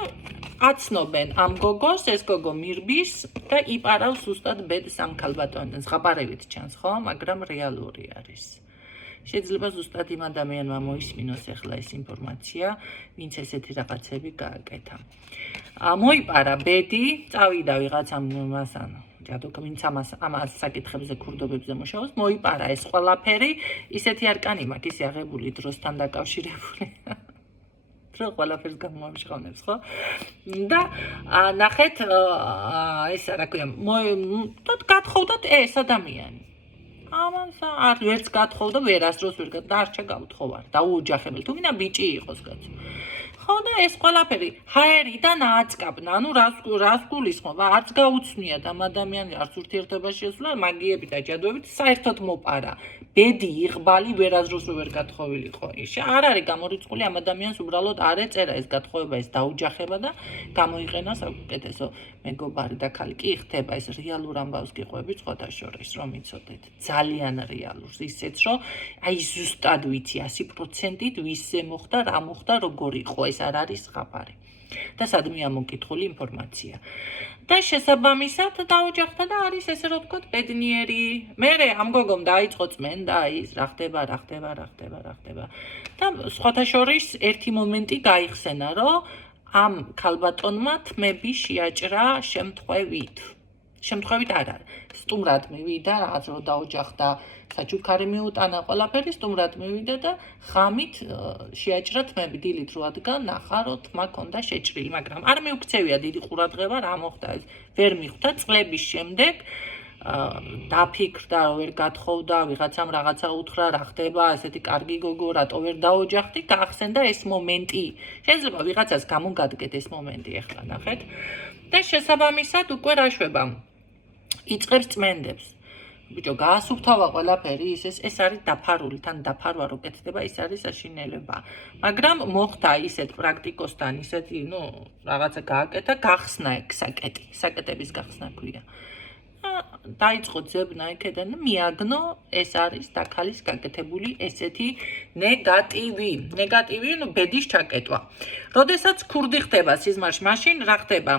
აცნობენ ამ გოგოს, ეს გოგო მირბის და იპარავს ზუსტად ბედს ამ ქალბატონს. ზღაპარებით ჩანს, ხო? მაგრამ რეალური არის. შეიძლება ზუსტად იმ ადამიანმა მოისმინოს ახლა ეს ინფორმაცია, ვინც ესეთი რაღაცები გააკეთა. მოიპარა ბედი, წავიდა ვიღაცამ მასან, ჯადოქ ვინც ამას საკითხებზე ქურდობებზე მუშაობს, მოიპარა ეს ყველაფერი, ისეთი არკანი მაქვს, ისე აღებული დროსთან დაკავშირებული. დრო ყველაფერს გამომამშრალებს, ხო? და ნახეთ, ეს რა ქვია, გათხოვდათ ეს ადამიანი. ამას არ ვერც გათხოვდა, ვერასდროს ვერ დარჩა გაუთხოვარ, დაუოჯახებელი, თუ გინდა ბიჭი იყოს კაცო. ხო და ეს ყველაფერი ჰაერიდან აწყაბნა, ანუ რას გულისხმობა, არც გაუცნიათ ამ ადამიანს, არც ურთიერთობაში შესვლა, მაგიებით და ჯადოებით საერთოდ მოპარა. ბედი იღბალი ვერასდროს ვერ გათხოვილიყო. არ არის გამორიცხული ამ ადამიანს უბრალოდ არ ეწერა ეს გათხოვება, ეს დაუჯახება და გამოიყენა საუკეთესო მეგობარი და ქალი. კი ხდება ეს რეალურ ამბავს გიყვებით სხვათა შორის, რომ იცოდეთ. ძალიან რეალურს, ისეც რომ აი ზუსტად ვიცი 100%-ით ვისზე მოხდა, რა მოხდა, როგორ იყო, ეს არ არის ხაფარი. და სადმე ამოკითხული ინფორმაცია. და შესაბამისად დაუჯახდა და არის ესე რომ ვთქვათ ბედნიერი. მერე ამ გოგომ დაიწყო წმენდა ის რა ხდება. და სხვათა შორის ერთი მომენტი გაიხსენა, რომ ამ ქალბატონმა თმები შეაჭრა შემთხვევით არ არის. სტუმრად მივიდა, რაღაც რო დაუჯახდა, საჩუქარი მიუტანა ყველაფერი, სტუმრად მივიდა და ხამით შეაჭრა თმები, დილით რო ადგა, ნახა რომ თმა ქონდა შეჭრილი, მაგრამ არ მიუქცევია დიდი ყურადღება რა მოხდა ეს. ვერ მიხვდა წლების შემდეგ დაფიქრდა, ვერ გათხოვდა, ვიღაცამ რაღაცა უთხრა, რა ხდება, ესეთი კარგი გოგო, რატო ვერ დაოჯახდი, გაახსენდა ეს მომენტი. შეიძლება ვიღაცას გამოგადგეთ ეს მომენტი ახლა ნახეთ. და შესაბამისად უკვე რა შვება. იწყებს წმენდებს. ბიჭო, გაასუფთავა ყველაფერი, ეს არის დაფარული, თან დაფარვა რო კეთდება, ის არის საშინელება. მაგრამ მოხდა ისეთ პრაქტიკოსთან, ისეთი, რაღაცა გააკეთა, გახსნა ეგ საკეტების გახსნა ქვია. დაიწყო ძებნა იქიდან, მიაგნო, ეს არის დაქალის გაკეთებული ესეთი ნეგატივი, ბედის ჩაკეტვა. როდესაც ქურდი ხდება სიზმარში, მაშინ რა ხდება?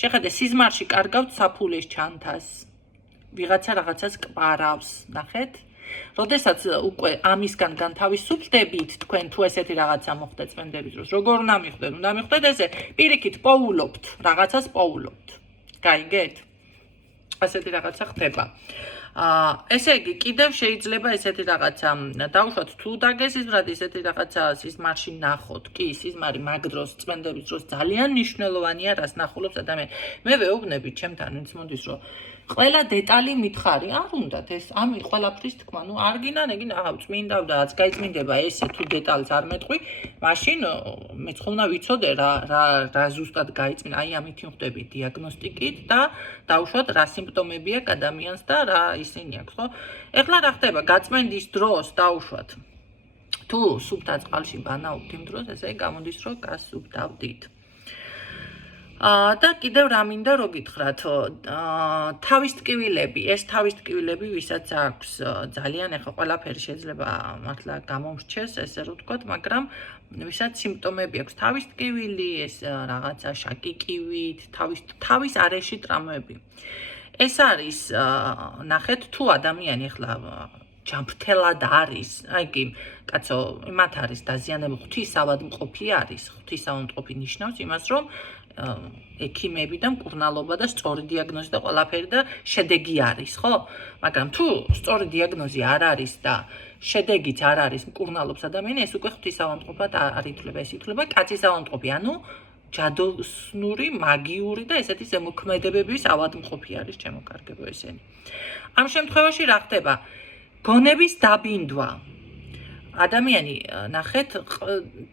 შეხედე, სიზმარში კარგავთ საფულეს ჩანთას. ვიღაცა რაღაცას კპარავს, ნახეთ? როდესაც უკვე ამისგან განთავისუფლდებით, თქვენ თუ ესეთი რაღაცა მოხდა წმენდების დროს, როგორ უნდა მიხვდეთ? უნდა მიხვდეთ ესე, პირიქით პოულობთ, რაღაცას პოულობთ. გაიგეთ? ასეთი რაღაცა ხდება. ესე იგი, კიდევ შეიძლება ესეთი რაღაცა დავუშვათ, თუ დაგესიზმრად ესეთი რაღაცა სიზმარში ნახოთ. კი, სიზმარი მაგ დროს, წმენდების დროს ძალიან მნიშვნელოვანია, რას ნახულობს ადამიანი. მე ვეუბნები ჩემთან, ვინც მოდის, რომ ყველა დეტალი მითხარი, არ უნდათ ეს ამი ყველაფრის თქმა, არ გინდა, წმინდა და რაც გაიწმინდება ესე თუ დეტალს არ მეტყვი, მაშინ მეც ხომ უნდა ვიცოდე რა ზუსტად გაიწმინდა, აი ამით ვხვდები დიაგნოსტიკით და დავუშვათ რა სიმპტომები აქვს ადამიანს და რა ისინი აქვს, ხო? ეხლა რა ხდება, გაწმენდის დროს დავუშვათ. თუ სუფთა წყალში ბანაობთ იმ დროს, ესე გამოდის, რომ გასუფთავდით. და კიდევ რა მინდა რო გითხრათ, თავის ტკივილები, ეს თავის ტკივილები ვისაც აქვს ძალიან ახლა ყველაფერი შეიძლება მართლა გამომრჩეს, ესე რომ ვთქვათ, მაგრამ ვისაც სიმპტომები აქვს, თავის ტკივილი, ეს რაღაცა შაკიკივით, თავის არეში ტრამვები. ეს არის, ნახეთ, თუ ადამიანი ახლა ჯანმრთელად არის, აი კი, კაცო, მათ არის დაზიანებული, ღვთისავადმყოფი არის, ღვთისავადმყოფი ნიშნავს იმას, რომ ექიმები და მკურნალობა და სწორი დიაგნოზი და ყველაფერი და შედეგი არის, ხო? მაგრამ თუ სწორი დიაგნოზი არ არის და შედეგიც არ არის, მკურნალობს ადამიანი, ეს უკვე ღვთისავადმყოფად არ ითვლება, ეს ითვლება კაცის ავადმყოფი, ანუ ჯადოსნური, მაგიური და ესეთი ზემოქმედებების ავადმყოფი არის ჩემო-კარგებო ესენი. ამ შემთხვევაში რა ხდება? გონების დაბინდვა. ადამიანი, ნახეთ,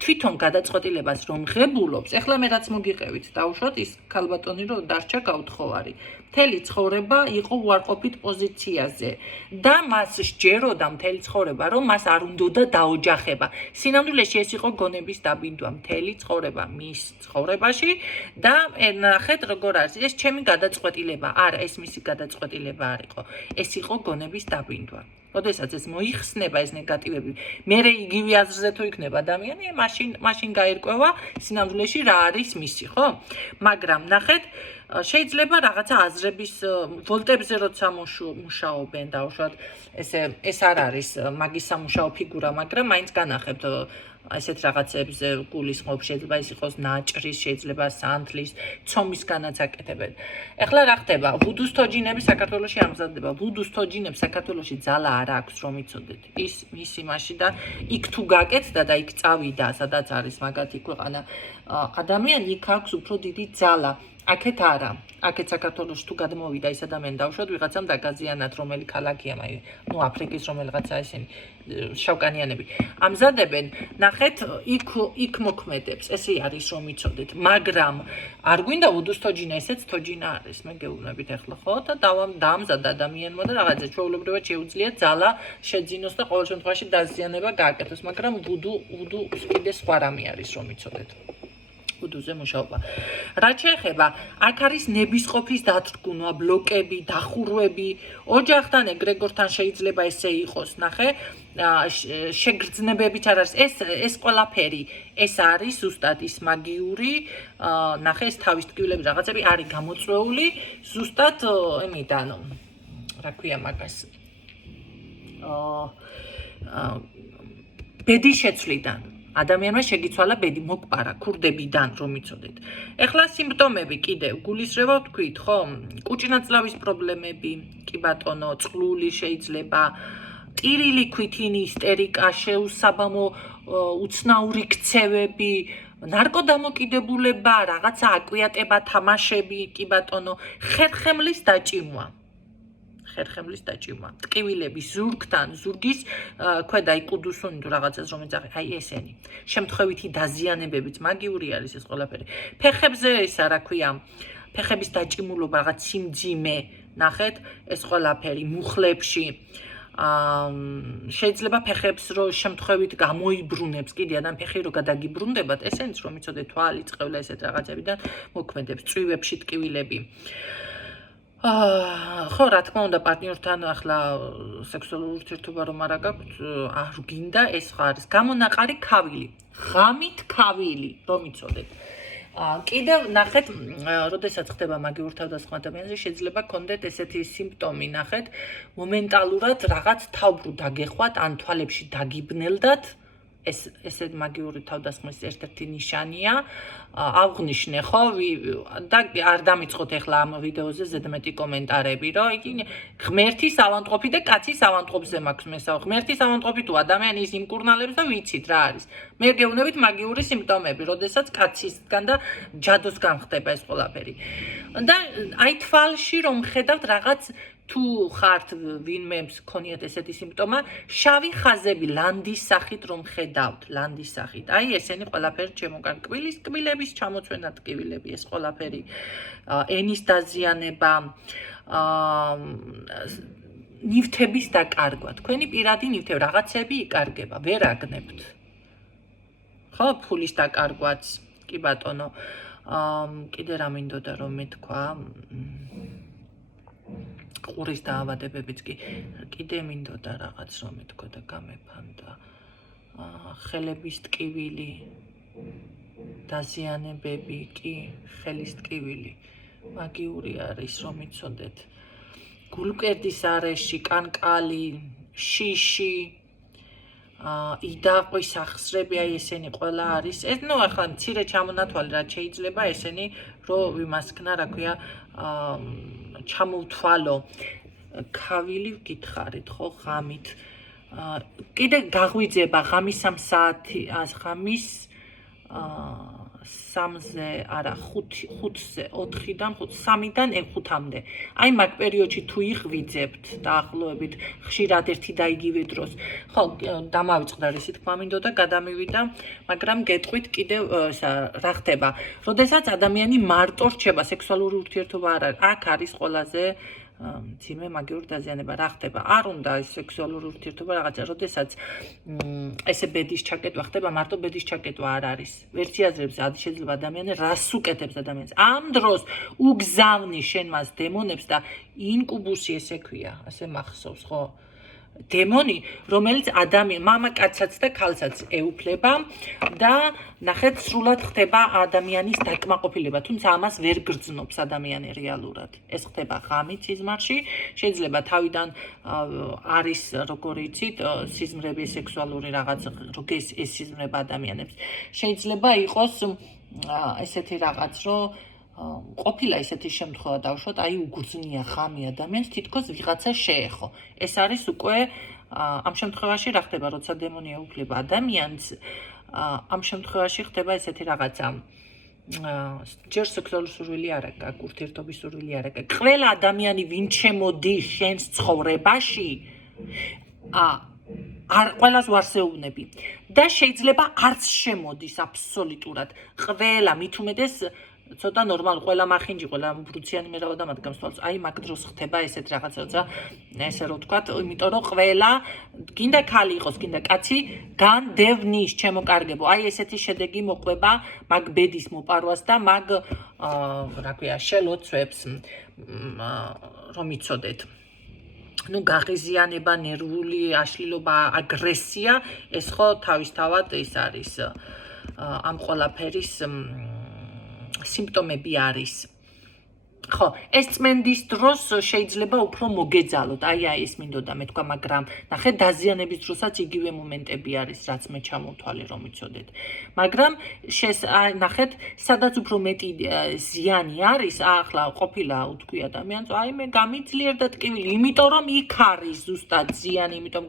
თვითონ გადაწყვეტილებას რომ ღებულობს, ეხლა მე რაც მოგიყევით, დავუშვათ ის ქალბატონი რომ დარჩა გაუთხოვარი. მთელი ცხოვრება იყო უარყოფით პოზიციაზე და მას სჯეროდა მთელი ცხოვრება, რომ მას არ უნდოდა დაოჯახება. სინამდვილეში ეს იყო გონების დაბინდვა მთელი ცხოვრება მის ცხოვრებაში და ნახეთ როგორ არის, ეს ჩემი გადაწყვეტილება, არა, ეს მისი გადაწყვეტილება არ იყო. ეს იყო გონების დაბინდვა. როდესაც ეს მოიხსნება ეს ნეგატივები, მერე იგივე აზრზე თუ იქნება ადამიანი, მაშინ გაირკვევა სინამდვილეში რა არის მისი, ხო? მაგრამ ნახეთ, შეიძლება რაღაცა აზრების ვოლტებზე როცა მუშაობენ დაუშვათ ეს არ არის მაგის სამუშაო ფიგურა, მაგრამ მაინც განახებთ ესეთ რაღაცებზე გულისხმობ, შეიძლება ის იყოს ნაჭრის, შეიძლება სანთლის, ცომისგანაც აკეთებენ. ეხლა რა ხდება? ვუდუს თოჯინები საქართველოში ამზადდება. ვუდუს თოჯინებს საქართველოში ძალა არ აქვს, რომ იცოდეთ. ის იმაშიდან იქ თუ გაკეთდა და იქ წავიდა, სადაც არის მაგათი ქვეყანა, ადამიანი იქ აქვს უფრო დიდი ძალა. აქეთ არა. აქეთ საქართველოში თუ გადმოვიდა ის ადამიანი დავუშვათ ვიღაცამ დაგაზიანათ რომელი ქალაქია, აფრიკის რომელიღაცა ისინი შავკანიანები. ამზადებენ, ნახეთ, იქ მოქმედებს. ესე არის რომ იცოდეთ, მაგრამ არ გვინდა ვუდუს თოჯინა, ესეც თოჯინა არის. მე გეუბნებით ახლა ხო და დაამზადა ადამიანმა და რაღაცა ჩვეულებრივად შეუძლია ძალა შეძინოს და ყოველ შემთხვევაში დაზიანება გააკეთოს, მაგრამ ვუდუ კიდე სხვა რამე არის რომ იცოდეთ. ვუდუზე მუშაობა. რაც შეეხება, აქ არის ნებისყოფის დათრგუნვა, ბლოკები, დახურვები. ოჯახთან ეგრეგორთან შეიძლება ესე იყოს, ნახე, შეგრძნებებიც არ არის. ეს ყველაფერი, ეს არის ზუსტად ის მაგიური, ნახე, ეს თავის ტკივილები რაღაცები არის გამოწვეული, ზუსტად იმიდან, რა ქვია მაგას. ბედის შეცვლიდან. ადამიანმა შეგიცვალა ბედი მოკპარა ქურდებიდან რომ იცოდეთ. ეხლა სიმპტომები კიდევ გულისრევა ვთქვით, ხო? კუჭნაწლავის პრობლემები, კი ბატონო, წყლული შეიძლება, ტირილი ქვითინი, ისტერიკა, შეუსაბამო უცნაური ქცევები, ნარკოდამოკიდებულება, რაღაცა აკვიატება, თამაშები, კი ბატონო, ხერხემლის დაჭიმვა. ხერხემლის დაჭიმვა, ტკივილები ზურგთან, ზურგის ქვედა იკუდუსუნი თუ რაღაცას რომ ეძახი, აი ესენი. შემთხვევითი დაზიანებებიც მაგიური არის ეს ყველაფერი. ფეხებზე ისა რა ქვია, ფეხების დაჭიმულობა, რაღაც სიმძიმე, ნახეთ, ეს ყველაფერი მუხლებში. შეიძლება ფეხებს რო შემთხვევით გამოიბრუნებს, კიდე адам ფეხი რო გადაგიბრუნდებათ, ესენიც რომ იცოდეთ, თვალი, წყევლა ესეთ რაღაცებიდან მოქმედებს, წვივებში ტკივილები. ხო, რა თქმა უნდა, პარტნიორთან ახლა სექსუალური ურთიერთობა რომ არ გაქვთ, არ გინდა ეს ხარის. გამონაყარი ქავილი, ღამით ქავილი, რომ იცოდეთ. კიდევ ნახეთ, როდესაც ხდება მაგიურ თავდასხმა ადამიანზე, შეიძლება გქონდეთ ესეთი სიმპტომი, ნახეთ, მომენტალურად რაღაც თავბრუ დაგეხვათ, ან თვალებში დაგიბნელდათ. ესეთ მაგიური თავდასხმის ერთ-ერთი ნიშანია. ავღნიშნე, ხო? და არ დამიწყოთ ახლა ამ ვიდეოზე ზედმეტი კომენტარები, რომ ღმერთის ავანტყოფი და კაცის ავანტყოფზე მაქვს მესაო. ღმერთის ავანტყოფი თუ ადამიანი ის იმკურნალებს და ვიცით რა არის. მე გეუბნებით მაგიური სიმპტომები, როდესაც კაცისგან და ჯადოსგან ხდება ეს ყველაფერი. და აი თვალში რომ ხედავთ რაღაც თუ ხართ ვინმე გქონიათ ესეთი სიმპტომა, შავი ხაზები ლანდის სახით რომ ხედავთ, ლანდის სახით. აი ესენი ყველაფერი ჩემოგან კბილის კბილების ჩამოცვენა ტკივილები, ეს ყველაფერი ენის დაზიანება, ნივთების დაკარგვა. თქვენი პირადი ნივთები, რაღაცები იკარგება, ვერ აგნებთ. ხო, ფულის დაკარგვაც, კი ბატონო. კიდე რა მინდოდა რომ მეთქვა? ყურის დაავადებებიც კიდე მინდოდა რაღაც რომ მეთქვა და გამეფანდა. ხელების ტკივილი, დაზიანებები, კი, ხელის ტკივილი. მაგიური არის რომ იცოდეთ. გულმკერდის არეში, კანკალი, შიში, იდაყვის ახსრები, აი ესენი ყველა არის. ეს ნუ ახლა მცირე ჩამონათვალი რაც შეიძლება ესენი რომ ვიმასქნა, რა ქვია, ჩამოვთვალო. ქავილი ვკითხარით, ხო, ღამით. კიდე გაღვიძება ღამის 3 საათი, ღამის 3-ზე, არა, 5-ზე, 4-დან 3-დან 5-მდე. აი მაგ პერიოდში თუ იღვიძებთ დაახლოებით ხშირად ერთი და იგივე დროს. ხო, დამავიწყდა რისი თქმა მინდოდა, გადამივიდა, მაგრამ გეტყვით კიდევ რა ხდება. როდესაც ადამიანი მარტო რჩება, სექსუალური ურთიერთობა არ არის, აქ არის ყველაზე მძიმე მაგიური დაზიანება. რა ხდება? არ უნდა ეს სექსუალური ურთიერთობა რაღაცა, როდესაც ესე ბედის ჩაკეტვა ხდება, მარტო ბედის ჩაკეტვა არ არის. ვერც იაზრებს, შეიძლება ადამიანი რას უკეთებს ადამიანს. ამ დროს უგზავნი შენ მას დემონებს და ინკუბუსი ესე ქვია, ასე მახსოვს, ხო? დემონი, რომელიც მამაკაცსაც და ქალსაც ეუფლება და ნახეთ, სრულად ხდება ადამიანის დაკმაყოფილება, თუმცა ამას ვერ გრძნობს ადამიანი რეალურად. ეს ხდება ღამით სიზმარში, შეიძლება თავიდან არის, როგორ იცით, სიზმრები, სექსუალური რაღაც, ეს სიზმრება ადამიანებს. შეიძლება იყოს ესეთი რაღაც, რომ ყოფილა ესეთი შემთხვევა დავუშვათ, აი უგრძნია ღამე ადამიანს, თითქოს ვიღაცა შეეხო. ეს არის უკვე ამ შემთხვევაში რა ხდება, როცა დემონი ეუფლება ადამიანს, ამ შემთხვევაში ხდება ესეთი რაღაცა. ჯერ სექსუალური სურვილი არ აქვს, ურთიერთობის სურვილი არ აქვს. ყველა ადამიანი, ვინ შემოდის შენს ცხოვრებაში, არ ყველას ვარსეუბნები და შეიძლება არც შემოდის აბსოლუტურად. ყველა მით უმეტეს ცოტა ნორმალ, ყველა მახინჯი, ყველა ბრუციანი მე რავა დამადგამს თვალს. აი მაგ დროს ხდება ესეთ რაღაცა, როცა ესე რო ვთქვათ, იმიტომ რომ ყველა გინდა ქალი იყოს, გინდა კაცი, განდევნის, ჩემო კარგებო. აი ესეთი შედეგი მოყვება მაგ ბედის მოპარვას და მაგ რა ქვია, შელოცვებს რომ იცოდეთ. ნუ გაღიზიანება, ნერვული აშლილობა, აგრესია, ეს ხო თავისთავად ეს არის ამ ყველაფერის სიმპტომები არის. ხო, ეს წმენდის დროს შეიძლება უფრო მოგეძალოთ. აი ეს მინდოდა მე თქვა, მაგრამ ნახეთ, დაზიანების დროსაც იგივე მომენტები არის, რაც მე ჩამოვთვალე, რომ იცოდეთ. მაგრამ ნახეთ, სადაც უფრო მეტი ზიანი არის, ახლა ყოფილა უთქვი ადამიანს, აი მე გამიძლიერდა ტკივილი, იმიტომ რომ იქ არის ზუსტად ზიანი, იმიტომ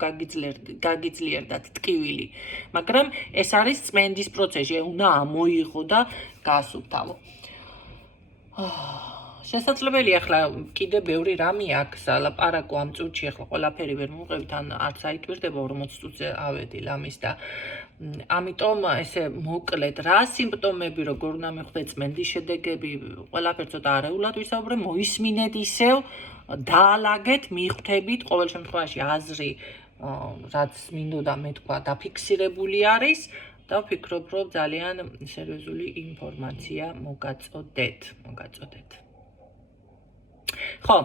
გაგიძლიერდათ ტკივილი. მაგრამ ეს არის წმენდის პროცესი, უნდა ამოიღო და გაასუფთავო. შესაძლებელია ახლა კიდე ბევრი რამე აქვს ლაპარაკო ამ წუთში, ახლა ყველაფერი ვერ მოვყევით, ან არც აიტვირდება 40 წუთზე ავედი ლამის და ამიტომ ესე მოკლედ რა სიმპტომები, როგორ უნდა მიხვდეთ წმენდის შედეგები, ყველაფერი ცოტა არეულად ვისაუბრე, მოისმინეთ ისევ, დაალაგეთ, მიხვდებით, ყოველ შემთხვევაში აზრი, რაც მინდოდა მე თქვა, დაფიქსირებული არის და ვფიქრობ, რომ ძალიან სერიოზული ინფორმაცია მოგაწოდეთ. ხო,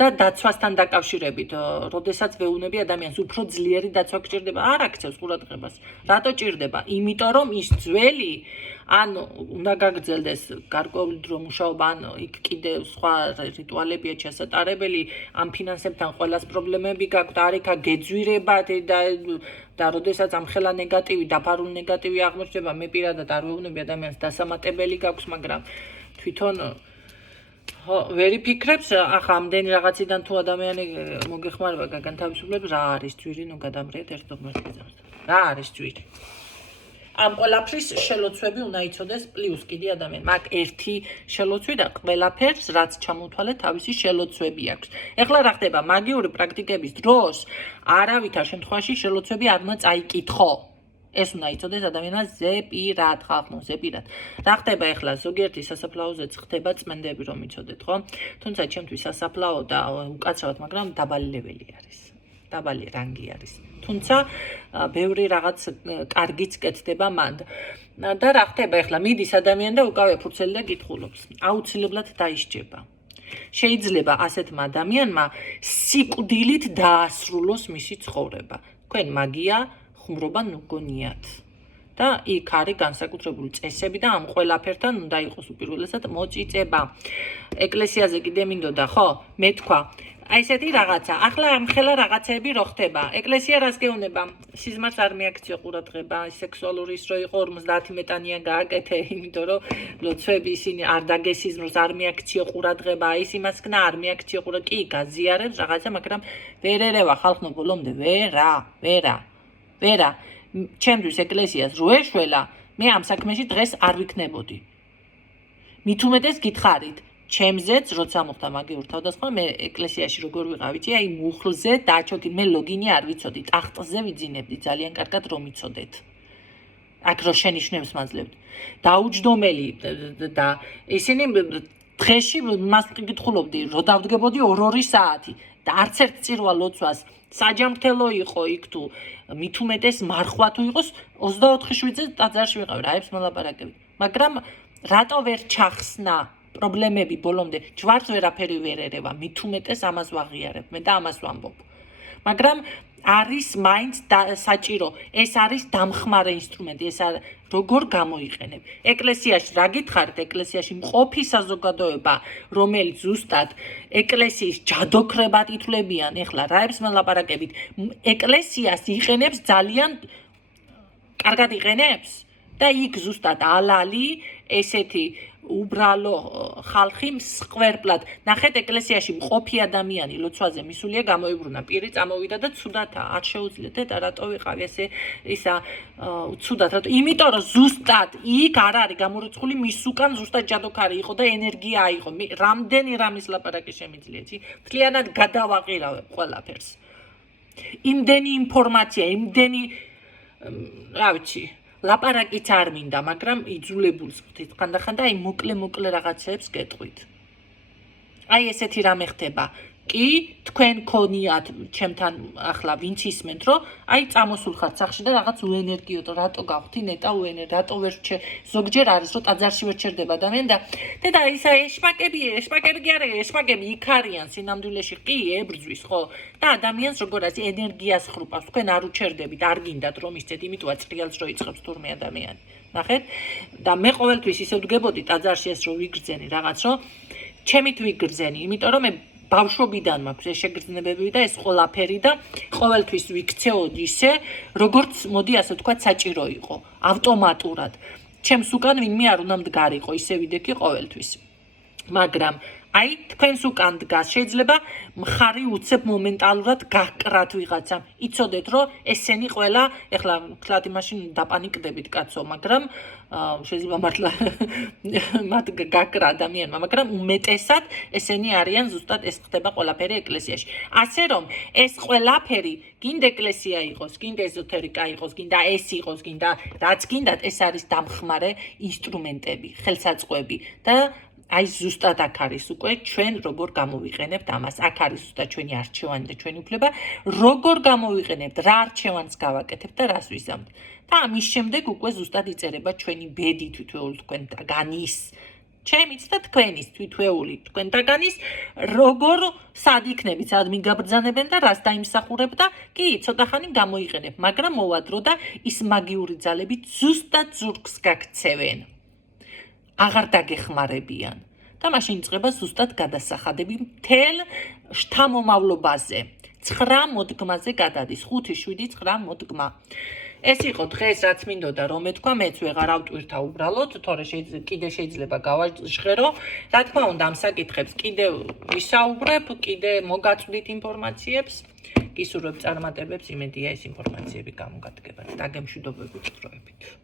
და დაცვასთან დაკავშირებით, როდესაც ვეუბნები ადამიანს, უფრო ძლიერი დაცვა გჭირდება, არ აქცევს ყურადღებას. რატო ჭირდება? იმიტომ რომ ის ძველი, ან უნდა გაგრძელდეს გარკვეული დრო მუშაობა, ან იქ კიდე სხვა რიტუალებია ჩასატარებელი, ამ ფინანსებთან ყველას პრობლემები გაქვთ, არ იქა გეძვირებათ და როდესაც ამხელა ნეგატივი, დაფარული ნეგატივი აღმოჩნდება, მე პირადად არ ვეუბნები ადამიანს, დასამატებელი გაქვს, მაგრამ თვითონ ვერ იფიქრებს, ახლა ამდენი რაღაციდან თუ ადამიანი მოგეხმარება გაგანთავისუფლებს, რა არის ძვირი, ნუ გადამრიეთ ერთ ღმერთის ძმას. რა არის ძვირი? ამ ყველაფრის შელოცვები უნდა იცოდეს პლუს კიდე ადამიანი. მაგ ერთი შელოცვი და ყველაფერს, რაც ჩამოთვალე, თავისი შელოცვები აქვს. ეხლა რა ხდება? მაგიური პრაქტიკების დროს არავითარ შემთხვევაში შელოცვები არ უნდა წაიკითხო. ეს უნდა იცოდეს ადამიანმა ზეპირად, ხალხო, ზეპირად. რა ხდება ეხლა ზოგიერთი სასაფლაოზეც ხდება წმენდები, რომ იცოდეთ, ხო? თუმცა ჩემთვის სასაფლაო და უკაცრავად, მაგრამ დაბალი ლეველი არის. დაბალი რანგი არის. თუმცა ბევრი რაღაც კარგიც კეთდება მანდ. და რა ხდება ეხლა მიდის ადამიანი და უკავია ფურცელი და კითხულობს. აუცილებლად დაისჯება. შეიძლება ასეთმა ადამიანმა სიკვდილით დაასრულოს მისი ცხოვრება. თქვენ მაგია ხუმრობა ნუგონიათ. და იქ არის განსაკუთრებული წესები და ამ ყველაფერთან უნდა იყოს უპირველესად მოწიწება. ეკლესიაზე კიდე მინდოდა, ხო? მე თქვა, აი ესეთი რაღაცა. ახლა ამხელა რაღაცები რო ხდება. ეკლესია რას გეუბნება? სიზმარს არ მიაქციო ყურადღება, სექსუალური ის რო იყო 50 მეტანია გააკეთე, იმიტომ რომ ლოცვები ისინი არ დაგესიზმრს, არ მიაქციო ყურადღება, ის იმას ქნა არ მიაქციო ყურადღება. კი, გაზიარებს რაღაცა, მაგრამ ვერ ერევა ხალხო ბოლომდე, ვერა. ჩემთვის ეკლესიას რო ეშველა, მე ამ საქმეში დღეს არ ვიქნებოდი. მით უმეტეს გითხარით, ჩემზეც როცა მოხდა მაგიურ თავდასხმა, მე ეკლესიაში როგორ ვიყავით, აი მუხლზე დაჩოქი, მე ლოგინი არ ვიცოდი, ტახტზე ვიძინებდი, ძალიან კარგად რომ იცოდეთ. აქ რო შენიშნებს მაძლევთ. დაუჯდომელი და ისინი დღეში მას კითხულობდი, რო დავდგებოდი 2 საათი და არც ერთ წირვა ლოცვას საჯამრთელო იყო იქ თუ მით უმეტეს მარხვა თუ იყოს 24 შვიდზე ტაძარში ვიყავი, რაებს მოლაპარაკებით. მაგრამ რატო ვერ ჩახსნა პრობლემები ბოლომდე? ჯვარს ვერაფერი ვერ ერევა, მით უმეტეს ამას ვაღიარებ მე და ამას ვამბობ. მაგრამ არის მაინც საჭირო. ეს არის დამხმარე ინსტრუმენტი, ეს როგორ გამოიყენებ. ეკლესიაში რა გითხარით, ეკლესიაში მყოფი საზოგადოება, რომელიც ზუსტად ეკლესიის ჯადოქრებად ითვლებიან, ეხლა რაებს მელაპარაკებით, ეკლესიას იყენებს ძალიან კარგად იყენებს და იქ ზუსტად ალალი ესეთი უბრალო ხალხი მსხვერპლად. ნახეთ ეკლესიაში მყოფი ადამიანი ლოცვაზე მისულია გამოიბრუნა, პირი წამოვიდა და ცუდად არ შეუძლიათ და რატო ვიყავი ესე ისა ცუდად რატო? იმიტომ რომ ზუსტად იქ არ არის გამორიცხული მის უკან ზუსტად ჯადოქარი იყო და ენერგია აიღო. რამდენი რამის ლაპარაკი შემიძლია, მთლიანად გადავაყირავებ ყველაფერს. იმდენი ინფორმაცია, იმდენი რა ვიცი, ლაპარაკიც არ მინდა, მაგრამ იძულებულს ხდით ხანდახან და აი მოკლე რაღაცებს გეტყვით. აი ესეთი რამე ხდება. კი, თქვენ ქონიათ ჩემთან ახლა ვინც ისმენთ, რომ აი წამოსულ ხართ სახში და რაღაც უენერგიოთ, რატო გავხდი ნეტა უენერგი, რატო ვერ ზოგჯერ არის რომ ტაძარში ვერ ჩერდება ადამიანი და ისა ეშპაკები კი არა, ეშპაკები იქ არიან სინამდვილეში კი ებრძვის, ხო? და ადამიანს როგორ არის ენერგიას ხრუპავს, თქვენ არ უჩერდებით, არ გინდათ რომ ისწეთ, იმიტოა წრიალს რო იწყებს თურმე ადამიანი. ნახეთ? და მე ყოველთვის ისე ვდგებოდი ტაძარში ეს რო ვიგრძენი რაღაც, რომ ჩემით ვიგრძენი, იმიტომ რომ მე ბავშვობიდან მაქვს ეს შეგრძნებები და ეს ყველაფერი და ყოველთვის ვიქცეოდი ისე, როგორც მოდი ასე ვთქვათ, საჭირო იყო, ავტომატურად. ჩემს უკან ვინმე არ უნდა მდგარიყო, ისე ვიდექი ყოველთვის. მაგრამ აი თქვენს უკან დგას, შეიძლება მხარი უცებ მომენტალურად გაკრათ ვიღაცამ. იცოდეთ რომ ესენი ყველა, ეხლა ვთქვათ იმაში დაპანიკდებით კაცო, მაგრამ შეიძლება მართლა მათ გაკრა ადამიანმა, მაგრამ უმეტესად ესენი არიან ზუსტად ეს ხდება ყველაფერი ეკლესიაში. ასე რომ ეს ყველაფერი გინდა ეკლესია იყოს, გინდა ეზოთერიკა იყოს, გინდა ეს იყოს, გინდა რაც გინდათ, ეს არის დამხმარე ინსტრუმენტები, ხელსაწყოები და აი ზუსტად აქ არის უკვე ჩვენ როგორ გამოვიყენებთ ამას. აქ არის ზუსტად ჩვენი არჩევანი და ჩვენი უფლება, როგორ გამოვიყენებთ, რა არჩევანს გავაკეთებთ და რას ვიზამთ. და ამის შემდეგ უკვე ზუსტად იწერება ჩვენი ბედი თითოეული თქვენთაგანის, ჩემიც და თქვენის თითოეული თქვენთაგანის, როგორ სად იქნებით, სად მიგაბრძანებენ და რას დაიმსახურებ და კი, ცოტა ხანი გამოიყენებ, მაგრამ მოვა დრო და ის მაგიური ძალები ზუსტად ზურგს გაქცევენ. აღარ დაგეხმარებიან და მაშინ იწყება ზუსტად გადასახადები მთელ შთამომავლობაზე. 9 მოდგმაზე გადადის, 5, 7, 9 მოდგმა. ეს იყო დღეს რაც მინდოდა რომ მეთქვა, მეც ვეღარ ავტვირთა უბრალოდ, თორე კიდე შეიძლება გავაჟღერო. რა თქმა უნდა, ამ საკითხებს კიდევ ვისაუბრებ, კიდე მოგაწვდით ინფორმაციებს, გისურვებ წარმატებებს, იმედია ეს ინფორმაციები გამოგადგებათ. დაგემშვიდობებით დროებით.